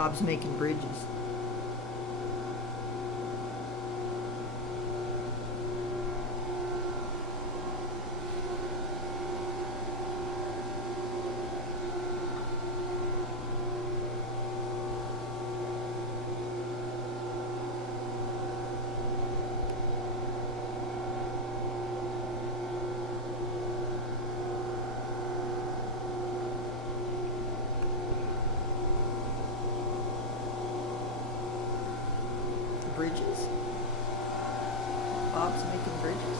Bob's making bridges. Bridges? Bob's making bridges?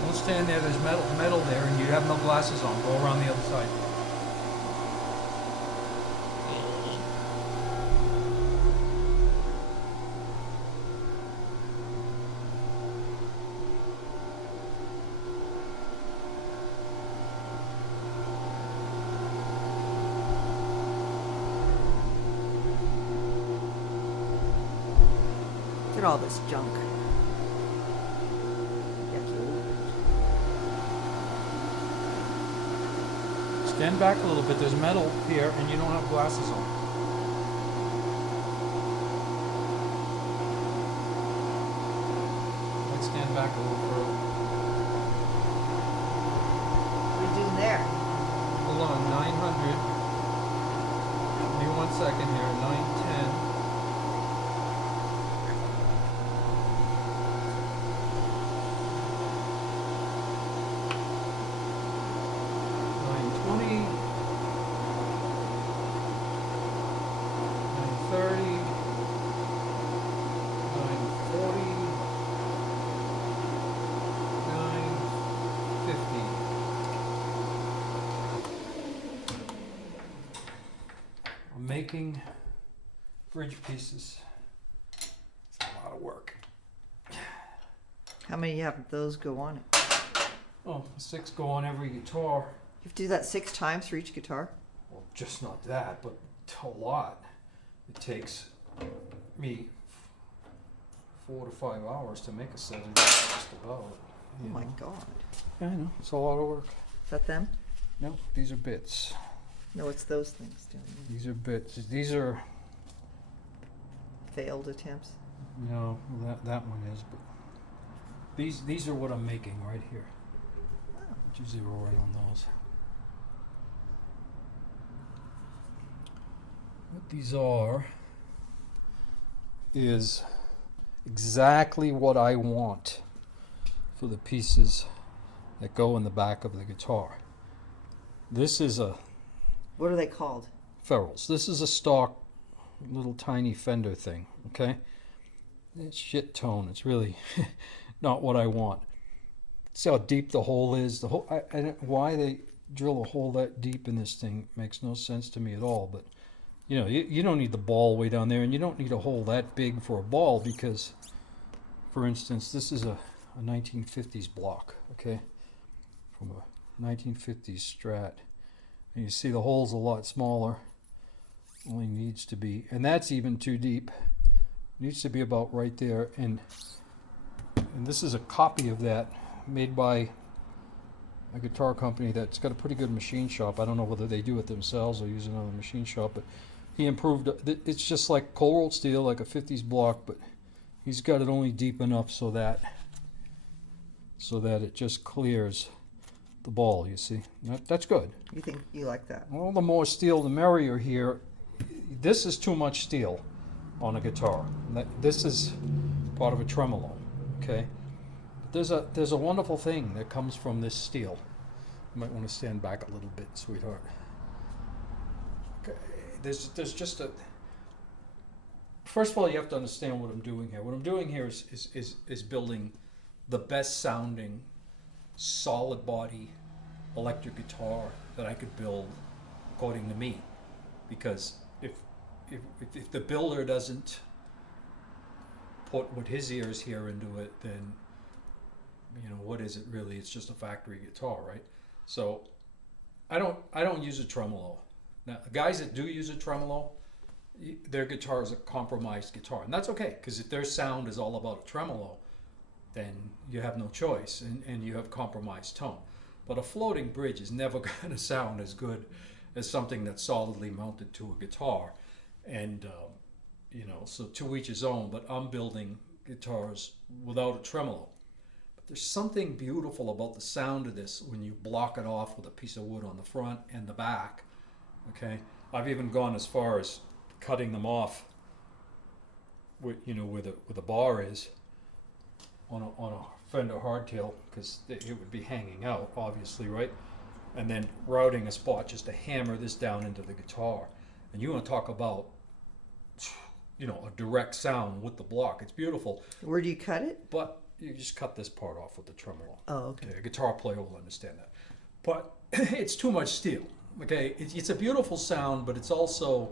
Don't stand there, there's metal there and you have no glasses on. Go around the other side. Look at all this junk. Stand back a little bit, there's metal here and you don't have glasses on. Let's stand back a little further. What are you doing there? Hold on, 900. Give me 1 second here, 910. 930, 940, 950. I'm making bridge pieces. It's a lot of work. How many have those go on it? Oh, 6 go on every guitar. You have to do that 6 times for each guitar? Well, just not that, but a lot. It takes me 4 to 5 hours to make a set of these, just about. Oh my God. Yeah, I know. It's a lot of work. Is that them? No, these are bits. No, it's those things doing it. These are bits. These are... Failed attempts? No, that one is, but... These are what I'm making right here. Oh. Did you zero in on those? What these are is exactly what I want for the pieces that go in the back of the guitar. This is a... What are they called? Ferrules. This is a stock little tiny fender thing, okay? It's shit tone. It's really not what I want. See how deep the hole is? The hole, I don't, why they drill a hole that deep in this thing makes no sense to me at all, but you know, you don't need the ball way down there, and you don't need a hole that big for a ball because, for instance, this is a 1950s block, okay? From a 1950s Strat. And you see the hole's a lot smaller. Only needs to be, and that's even too deep. Needs to be about right there, and this is a copy of that made by a guitar company that's got a pretty good machine shop. I don't know whether they do it themselves or use another machine shop, but he improved it. It's just like cold rolled steel, like a 50s block, but he's got it only deep enough so that it just clears the ball, you see. That's good. You think you like that? Well, the more steel the merrier here. This is too much steel on a guitar. This is part of a tremolo, okay? But there's a wonderful thing that comes from this steel. You might want to stand back a little bit, sweetheart. Okay, there's just a... First of all, you have to understand what I'm doing here. What I'm doing here is building the best sounding, solid body electric guitar that I could build according to me. Because if the builder doesn't put what his ears hear into it, then you know, what is it really? It's just a factory guitar, right? So I don't use a tremolo. Now the guys that do use a tremolo, their guitar is a compromised guitar, and that's okay, because if their sound is all about a tremolo, then you have no choice, and you have compromised tone. But a floating bridge is never going to sound as good as something that's solidly mounted to a guitar. And you know, so to each his own, but I'm building guitars without a tremolo. But there's something beautiful about the sound of this when you block it off with a piece of wood on the front and the back. Okay, I've even gone as far as cutting them off with, you know, where the bar is on a Fender hardtail, because it would be hanging out, obviously, right? And then routing a spot just to hammer this down into the guitar. And you want to talk about, you know, a direct sound with the block. It's beautiful. Where do you cut it? But you just cut this part off with the tremolo. Oh, okay. A guitar player will understand that. But it's too much steel. Okay, it's a beautiful sound, but it's also,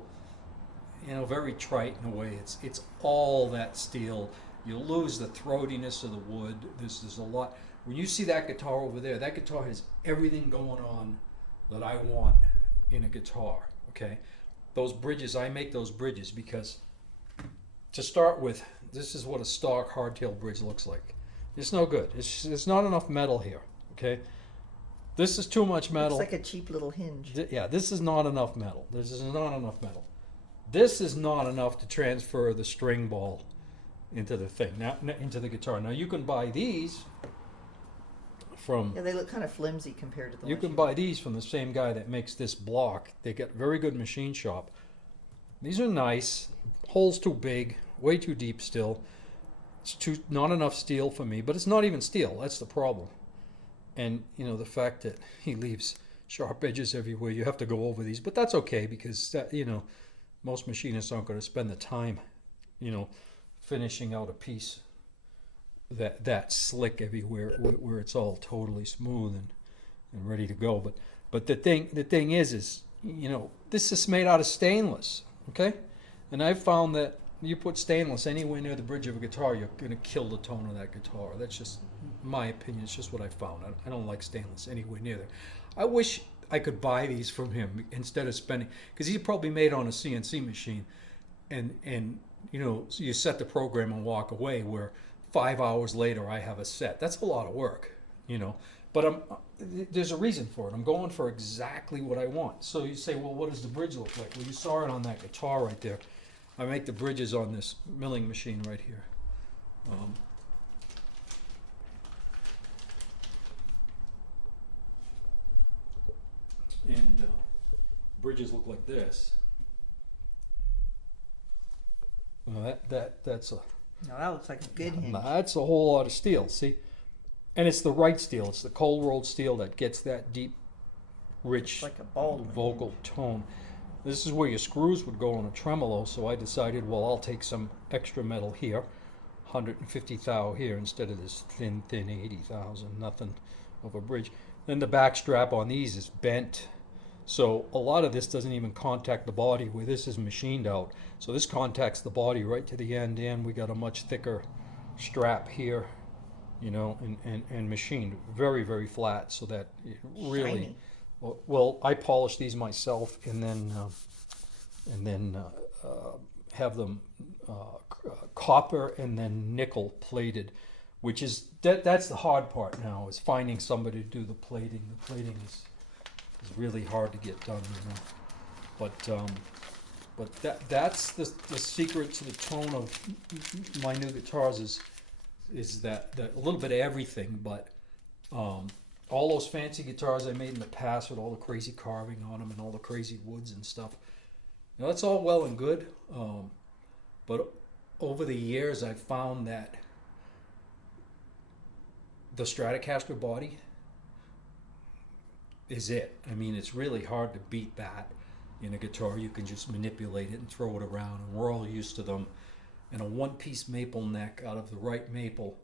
you know, very trite in a way. It's all that steel. You lose the throatiness of the wood. There's a lot. When you see that guitar over there, that guitar has everything going on that I want in a guitar. Okay, those bridges, I make those bridges because, to start with, this is what a stock hardtail bridge looks like. It's no good. It's not enough metal here. Okay, this is too much metal. It's like a cheap little hinge. Yeah, this is not enough metal. This is not enough metal. This is not enough to transfer the string ball into the thing, into the guitar. Now you can buy these from. Yeah, they look kind of flimsy compared to the. You can buy these from the same guy that makes this block. They get very good machine shop. These are nice. Holes too big, way too deep still. It's not enough steel for me, but it's not even steel. That's the problem. And you know, the fact that he leaves sharp edges everywhere, you have to go over these, but that's okay, because that, you know, most machinists aren't going to spend the time, you know, finishing out a piece that slick everywhere, where it's all totally smooth and ready to go. But the thing is, you know, this is made out of stainless, okay? And I've found that you put stainless anywhere near the bridge of a guitar, you're going to kill the tone of that guitar. That's just my opinion. It's just what I found. I don't like stainless anywhere near there. I wish I could buy these from him instead of spending, because he's probably made on a CNC machine, and you know, so you set the program and walk away, where 5 hours later I have a set. That's a lot of work, you know. But there's a reason for it. I'm going for exactly what I want. So you say, well, what does the bridge look like? Well, you saw it on that guitar right there. I make the bridges on this milling machine right here. And bridges look like this. Well, that's a. No, that looks like a good hinge. That's a whole lot of steel. See, and it's the right steel. It's the cold rolled steel that gets that deep, rich, like a Baldwin vocal tone. This is where your screws would go on a tremolo. So I decided, well, I'll take some extra metal here, 150 thou here instead of this thin 80,000. Nothing of a bridge. Then the back strap on these is bent. So a lot of this doesn't even contact the body, where this is machined out. So this contacts the body right to the end, and we got a much thicker strap here, you know, and machined very, very flat, so that it really. Shiny. Well, I polish these myself, and then have them copper and then nickel plated, which is that's the hard part now, is finding somebody to do the plating. The plating is really hard to get done, you know. But that's the secret to the tone of my new guitars is that a little bit of everything. But all those fancy guitars I made in the past with all the crazy carving on them and all the crazy woods and stuff, you know, that's all well and good. But over the years, I've found that the Stratocaster body is it. I mean, it's really hard to beat that in a guitar. You can just manipulate it and throw it around, and we're all used to them. And a one-piece maple neck out of the right maple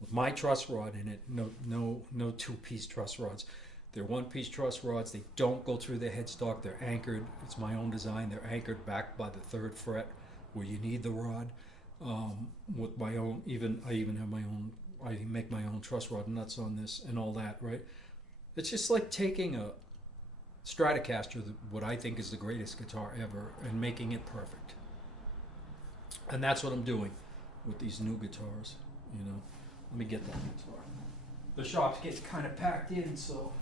with my truss rod in it. No two-piece truss rods. They're one-piece truss rods. They don't go through the headstock. They're anchored. It's my own design. They're anchored back by the 3rd fret where you need the rod. With my own, I even have my own. I make my own truss rod nuts on this and all that, right? It's just like taking a Stratocaster, what I think is the greatest guitar ever, and making it perfect. And that's what I'm doing with these new guitars, you know. Let me get that guitar. The shop's getting kind of packed in, so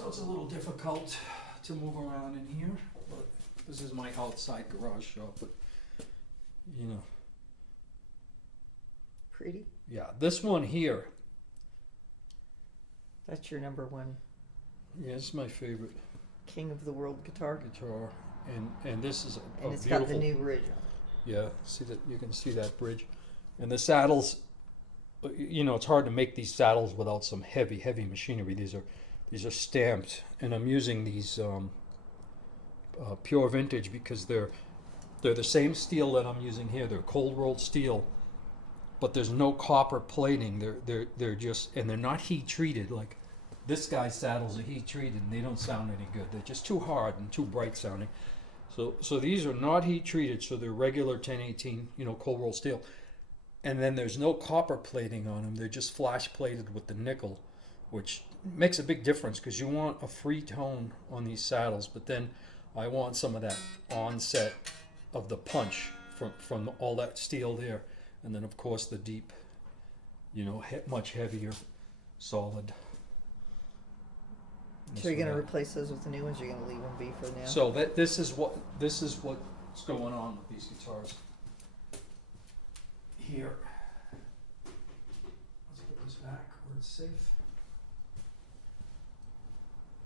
So it's a little difficult to move around in here, but this is my outside garage shop, but you know. Pretty. Yeah, this one here. That's your number one Yeah, it's my favorite king of the world guitar. and this is a And it's beautiful. got the new bridge on it. Yeah, see that, you can see that bridge, and the saddles. You know, it's hard to make these saddles without some heavy machinery. These are stamped, and I'm using these pure vintage because they're the same steel that I'm using here. They're cold rolled steel, but there's no copper plating. They're just, and they're not heat treated like this guy's saddles are heat treated, and they don't sound any good. They're just too hard and too bright sounding. So these are not heat treated, so they're regular 1018, you know, cold rolled steel. And then there's no copper plating on them. They're just flash plated with the nickel, which makes a big difference because you want a free tone on these saddles, but then I want some of that onset of the punch from all that steel there. And then of course the deep, you know, much heavier, solid. So you're going to replace those with the new ones, or you're going to leave them be for now? So this is what's going on with these guitars. Here. Let's put this back where it's safe.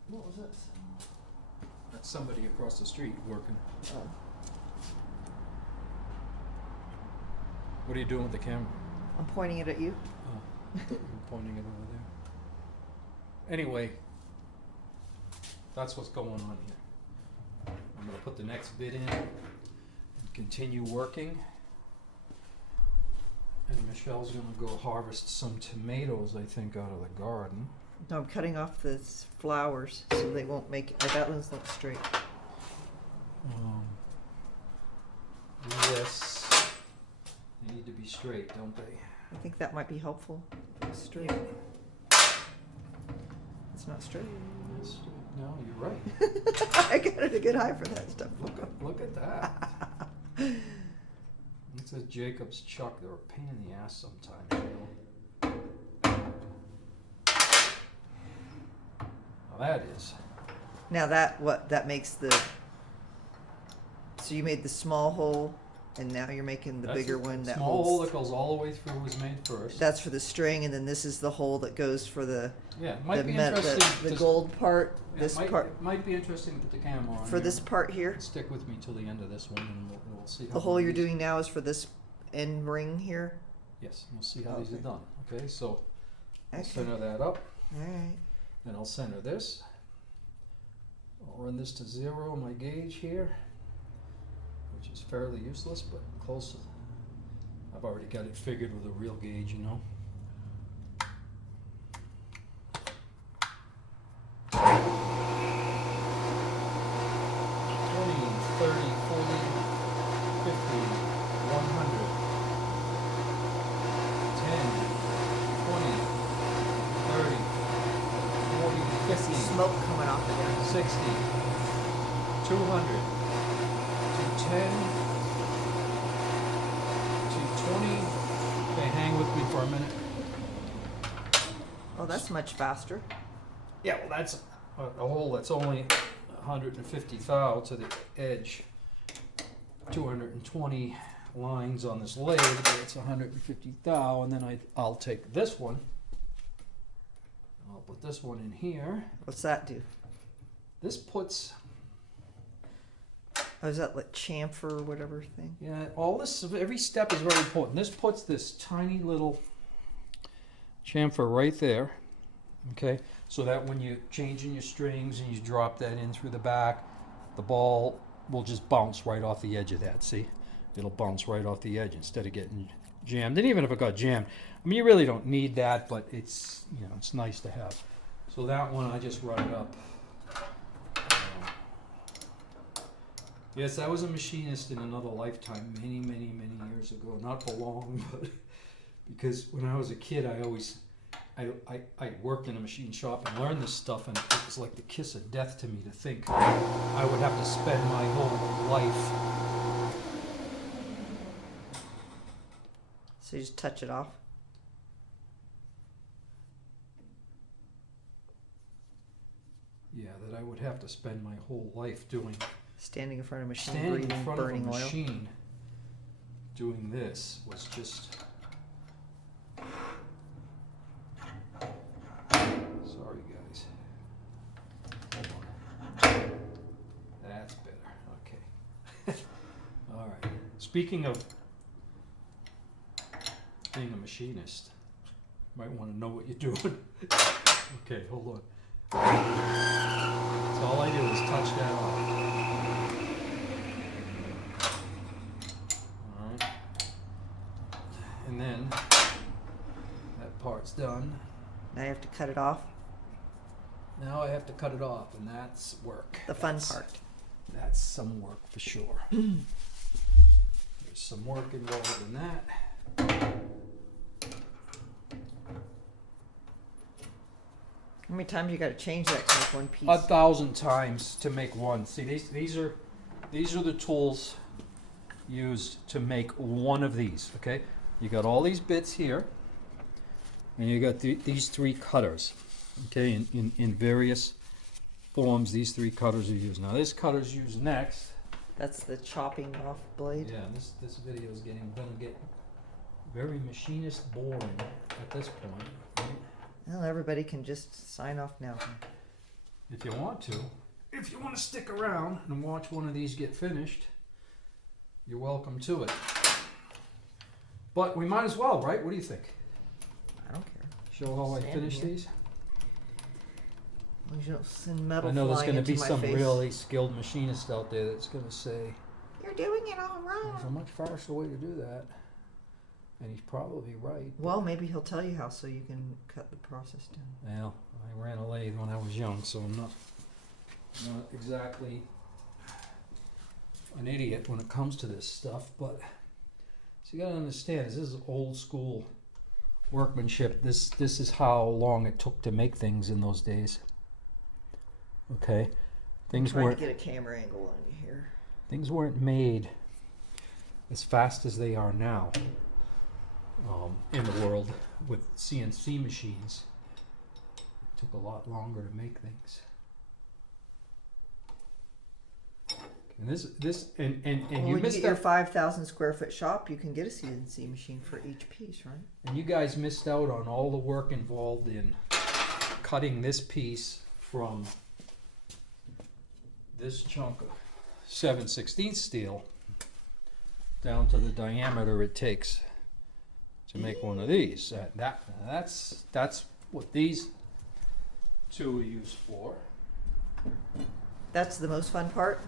What was that? That's somebody across the street working. Oh. What are you doing with the camera? I'm pointing it at you. Oh, I thought you were pointing it over there. Anyway, that's what's going on here. I'm going to put the next bit in and continue working. And Michelle's going to go harvest some tomatoes, I think, out of the garden. No, I'm cutting off the flowers so they won't make it. That one's not straight. Yes. They need to be straight, don't they? I think that might be helpful. Straight. It's not straight. It's straight. No, you're right. I got it a good eye for that stuff. Look at that. It says Jacob's Chuck. They're a pain in the ass sometimes, you know. Now that is. Now that makes the. So you made the small hole, and now you're making the bigger one. That small hole holds. that goes all the way through was made first. That's for the string, and then this is the hole that goes for the. Yeah, it might be interesting. The gold part. Yeah, This part. It might be interesting to put the camera on For here. this part here. Stick with me till the end of this one, and we'll see how The hole you're these- doing now is for this end ring here. Yes, we'll see how these are Okay. done. Okay, so I'll Okay. center that up. All right. Then I'll center this. I'll run this to 0 on my gauge here, which is fairly useless, but close. I've already got it figured with a real gauge, you know. I see smoke coming off of there. 60, 200, 210, 220. Okay, hang with me for a minute. Oh, that's much faster. Yeah, well, that's a hole that's only 150 thou to the edge. 220 lines on this lathe, but it's 150 thou, and then I'll take this one. I'll put this one in here. What's that do? This puts, Oh, is that like chamfer or whatever thing? yeah, all this, every step is very important. This puts this tiny little chamfer right there, okay? So that when you're changing your strings and you drop that in through the back, the ball will just bounce right off the edge of that, see? It'll bounce right off the edge instead of getting jammed. And even if it got jammed, I mean, you really don't need that, but it's, you know, it's nice to have. So that one, I just run it up. Yes, I was a machinist in another lifetime, many, many, many years ago. Not for long, but because when I was a kid, I worked in a machine shop and learned this stuff, and it was like the kiss of death to me to think I would have to spend my whole life. So you just touch it off? Yeah, that I would have to spend my whole life doing. Standing in front of a machine, Standing in breathing, front of a burning oil. machine doing this was just... Sorry guys. Hold on. That's better. Okay. Alright. Speaking of being a machinist, you might want to know what you're doing. Okay, hold on. So all I do is touch that off. Alright. And then that part's done. Now you have to cut it off. Now I have to cut it off, and that's work. The fun part. That's some work for sure. There's some work involved in that. How many times you got to change that to make one piece? 1,000 times to make one. See, these are the tools used to make one of these. Okay, you got all these bits here, and you got these three cutters. Okay, in various forms, these three cutters are used. Now this cutter's used next. That's the chopping off blade. Yeah, this video is gonna get very machinist boring at this point. Right? Well, everybody can just sign off now. If you want to. If you want to stick around and watch one of these get finished, you're welcome to it. But we might as well, right? What do you think? I don't care. Show how I Stand finish here. these? As long as you don't send metal I know there's flying going to into be my some face. really skilled machinist out there that's going to say, You're doing it all there's a wrong. much faster way to do that. And he's probably right. Well, maybe he'll tell you how so you can cut the process down. Well, I ran a lathe when I was young, so I'm not exactly an idiot when it comes to this stuff, but so you gotta understand this is old school workmanship. This is how long it took to make things in those days. Okay, I'm trying to get a camera angle on you here. things weren't made as fast as they are now in the world with CNC machines. It took a lot longer to make things. And Well, you when you missed get your out. 5,000 square foot shop, you can get a CNC machine for each piece, right? And you guys missed out on all the work involved in cutting this piece from this chunk of 7/16 steel down to the diameter it takes to make one of these. That's what these two are used for. That's the most fun part?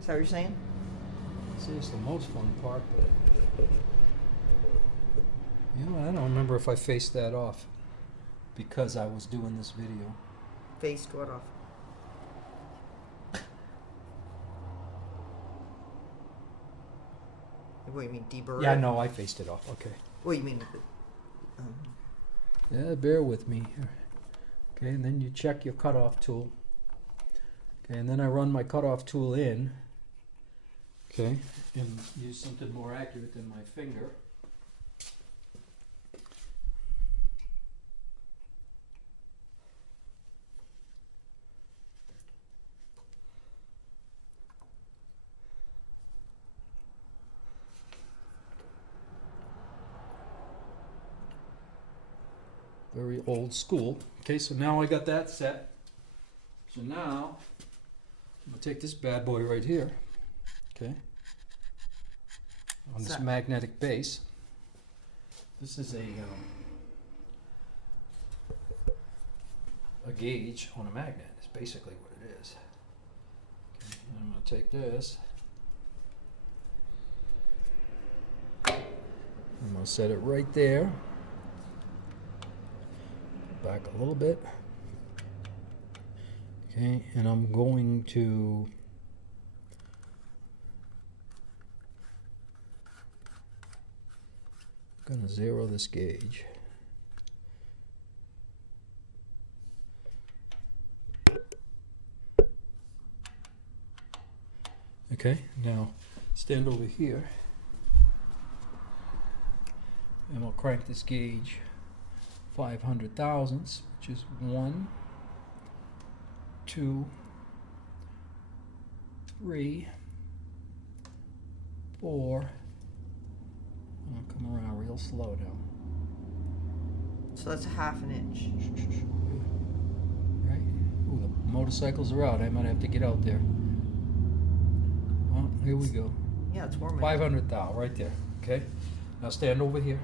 Is that what you're saying? See, it's the most fun part, but you know, I don't remember if I faced that off because I was doing this video. Faced what off? What, you mean deburr? Yeah, no, I faced it off. Okay. What, you mean... Yeah, bear with me here. Okay, and then you check your cutoff tool. Okay, and then I run my cutoff tool in. Okay, and use something more accurate than my finger. Very old school. Okay, so now I got that set. So now I'm gonna take this bad boy right here. Okay, on this magnetic base. This is a gauge on a magnet. Is basically what it is. Okay, and I'm gonna take this. I'm gonna set it right there. Back a little bit. Okay, and I'm going to zero this gauge. Okay, now stand over here and we'll crank this gauge 500 thousandths, which is 1 2, 3, 4. I'll come around real slow now. So that's a ½ inch. Right? Ooh, the motorcycles are out. I might have to get out there. Oh, here we go. Yeah, it's warm. 500 thou, right there. Okay? Now stand over here.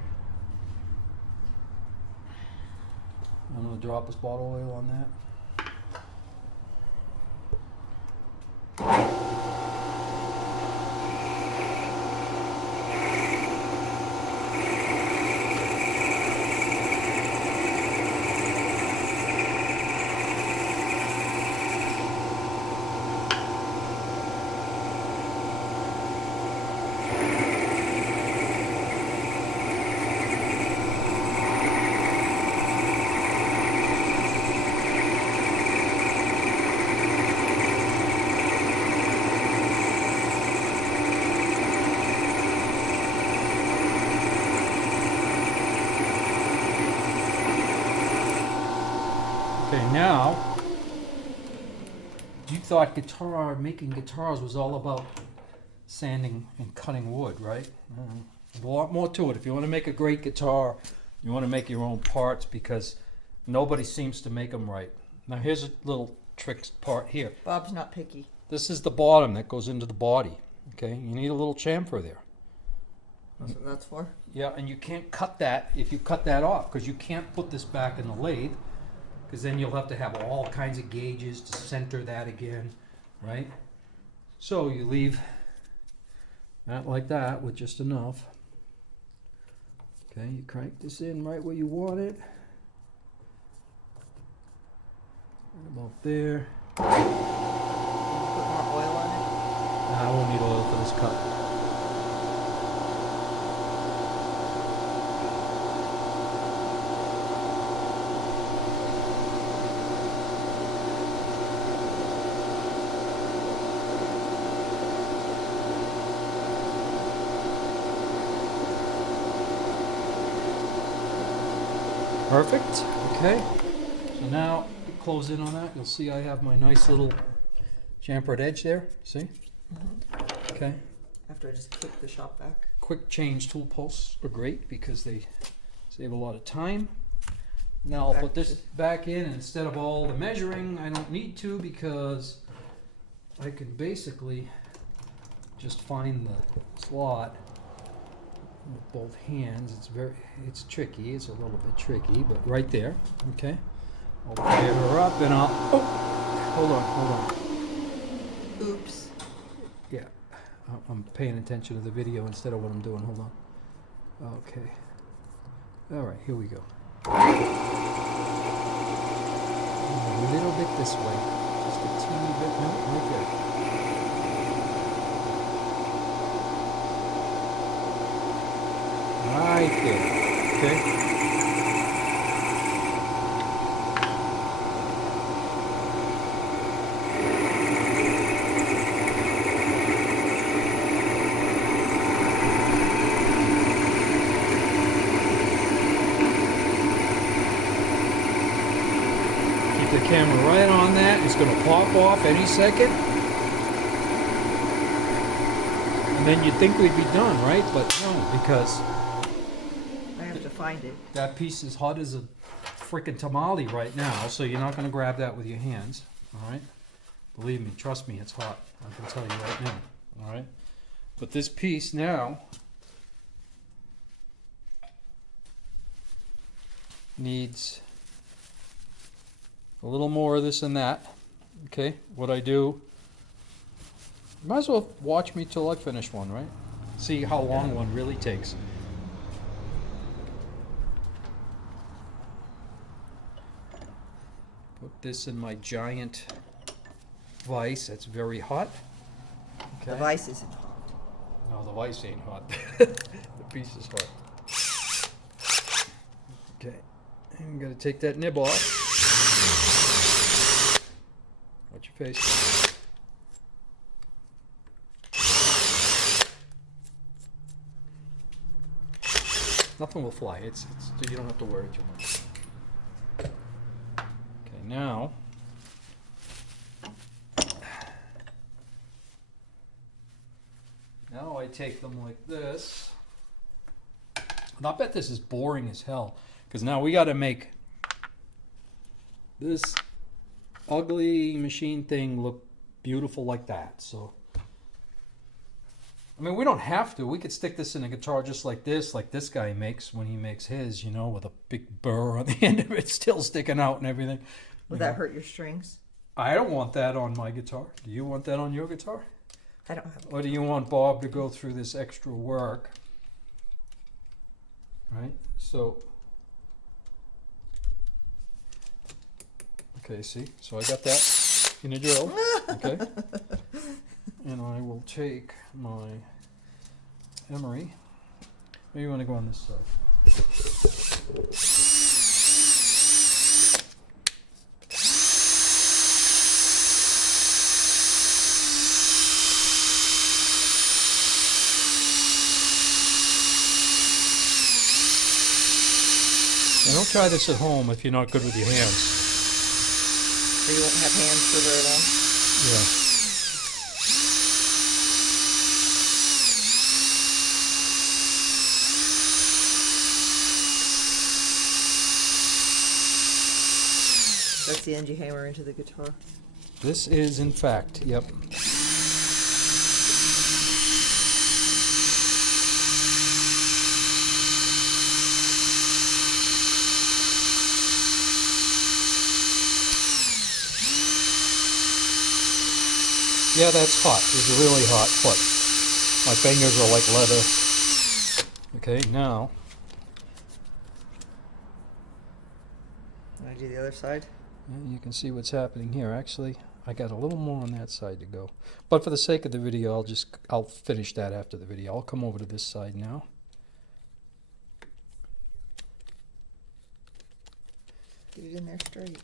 I'm going to drop a spot oil on that. Okay, now, you thought making guitars was all about sanding and cutting wood, right? There's a lot more to it. If you want to make a great guitar, you want to make your own parts because nobody seems to make them right. Now here's a little trick part here. Bob's not picky. This is the bottom that goes into the body, okay? You need a little chamfer there. That's what that's for? Yeah, and you can't cut that if you cut that off because you can't put this back in the lathe. Because then you'll have to have all kinds of gauges to center that again, right? So you leave that like that with just enough. Okay, you crank this in right where you want it. Right about there. Put more oil on it? Nah, I won't need oil for this cut. Perfect. Okay. So now you close in on that. You'll see I have my nice little chamfered edge there. See? Mm-hmm. Okay. After I just click the shop vac. Quick change tool posts are great because they save a lot of time. Now I'll put this back in, and instead of all the measuring, I don't need to because I can basically just find the slot with both hands. It's tricky. It's a little bit tricky, but right there. Okay. I'll fire her up and I'll. Oh, hold on. Oops. Yeah, I'm paying attention to the video instead of what I'm doing. Hold on. Okay. All right, here we go. A little bit this way. Just a teeny bit. No, right there. Right there. Okay. Keep the camera right on that. It's going to pop off any second. And then you'd think we'd be done, right? But no, because Find it. that piece is hot as a freaking tamale right now, so you're not going to grab that with your hands. All right, believe me, trust me, it's hot. I can tell you right now. All right, but this piece now needs a little more of this and that. Okay, what I do, you might as well watch me till I finish one, right? See how long one really takes. Put this in my giant vise that's very hot. Okay. The vise isn't hot. No, the vise ain't hot. The piece is hot. Okay, I'm gonna take that nib off. Watch your face. Nothing will fly. It's you don't have to worry too much. Okay, now Now I take them like this. And I bet this is boring as hell, because now we got to make this ugly machine thing look beautiful like that. So, I mean, we don't have to. We could stick this in a guitar just like this guy makes when he makes his, you know, with a big burr on the end of it still sticking out and everything. Would that hurt your strings? I don't want that on my guitar. Do you want that on your guitar? I don't have. Or do you want Bob to go through this extra work? Right? So, okay, see? So I got that in a drill. Okay? And I will take my emery. Maybe you want to go on this side. And don't try this at home if you're not good with your hands. So you won't have hands for very long? Yeah. That's the end you hammer into the guitar. This is, in fact, yep. Yeah, that's hot. It's really hot, but my fingers are like leather. Okay, now. Want to do the other side? Yeah, you can see what's happening here. Actually, I got a little more on that side to go. But for the sake of the video, I'll finish that after the video. I'll come over to this side now. Get it in there straight.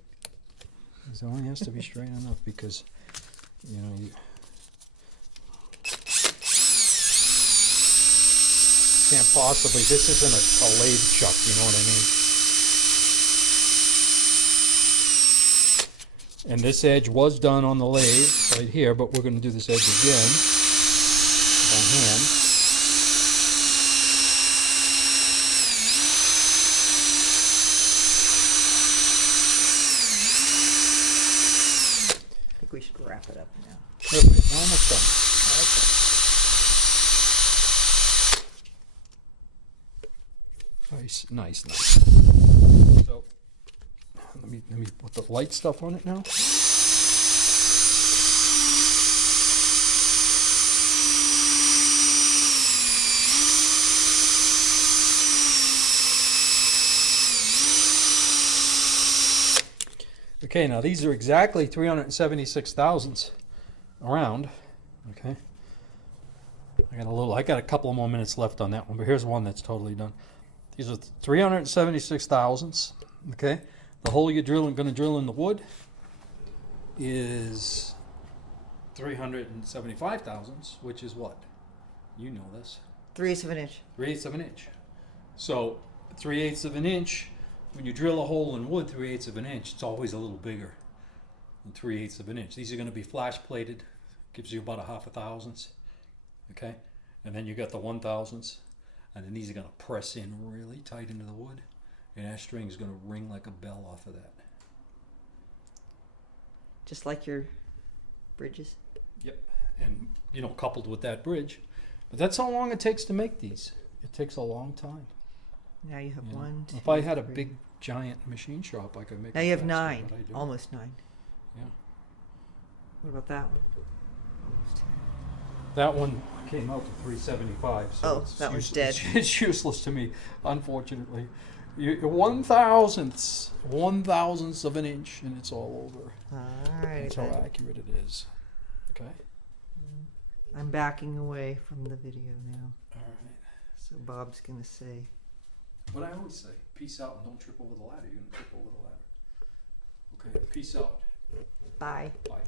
It only has to be straight enough because, you know, you can't possibly, this isn't a lathe chuck, you know what I mean? And this edge was done on the lathe right here, but we're going to do this edge again by hand. I think we should wrap it up now. Perfect. Almost done. Nice, nice, nice. So let me put the light stuff on it now. Okay, now these are exactly 376 thousandths around. Okay. I got a couple of more minutes left on that one, but here's one that's totally done. These are 376 thousandths. Okay. The hole you're going to drill in the wood is 375 thousandths, which is what? You know this. 3/8 of an inch. 3/8 of an inch. So 3/8 of an inch, when you drill a hole in wood 3/8 of an inch, it's always a little bigger than 3/8 of an inch. These are going to be flash plated. Gives you about a 1/2 thousandths. Okay. And then you got the 1/1000ths. And then these are going to press in really tight into the wood. And that string is going to ring like a bell off of that. Just like your bridges. Yep. And, you know, coupled with that bridge. But that's how long it takes to make these. It takes a long time. Now you have You know? one, two, If I had a three. big, giant machine shop, I could make Now it you have faster, 9. but I don't. Almost 9. Yeah. What about that one? Almost 10. That one came out to 375. So Oh, it's that one's useless. dead. It's useless to me, unfortunately. 1/1000ths of an inch, and it's all over. Alright. That's how accurate it is. Okay. I'm backing away from the video now. All right. So Bob's going to say. What I always say: peace out and don't trip over the ladder. You're gonna trip over the ladder. Okay. Peace out. Bye. Bye.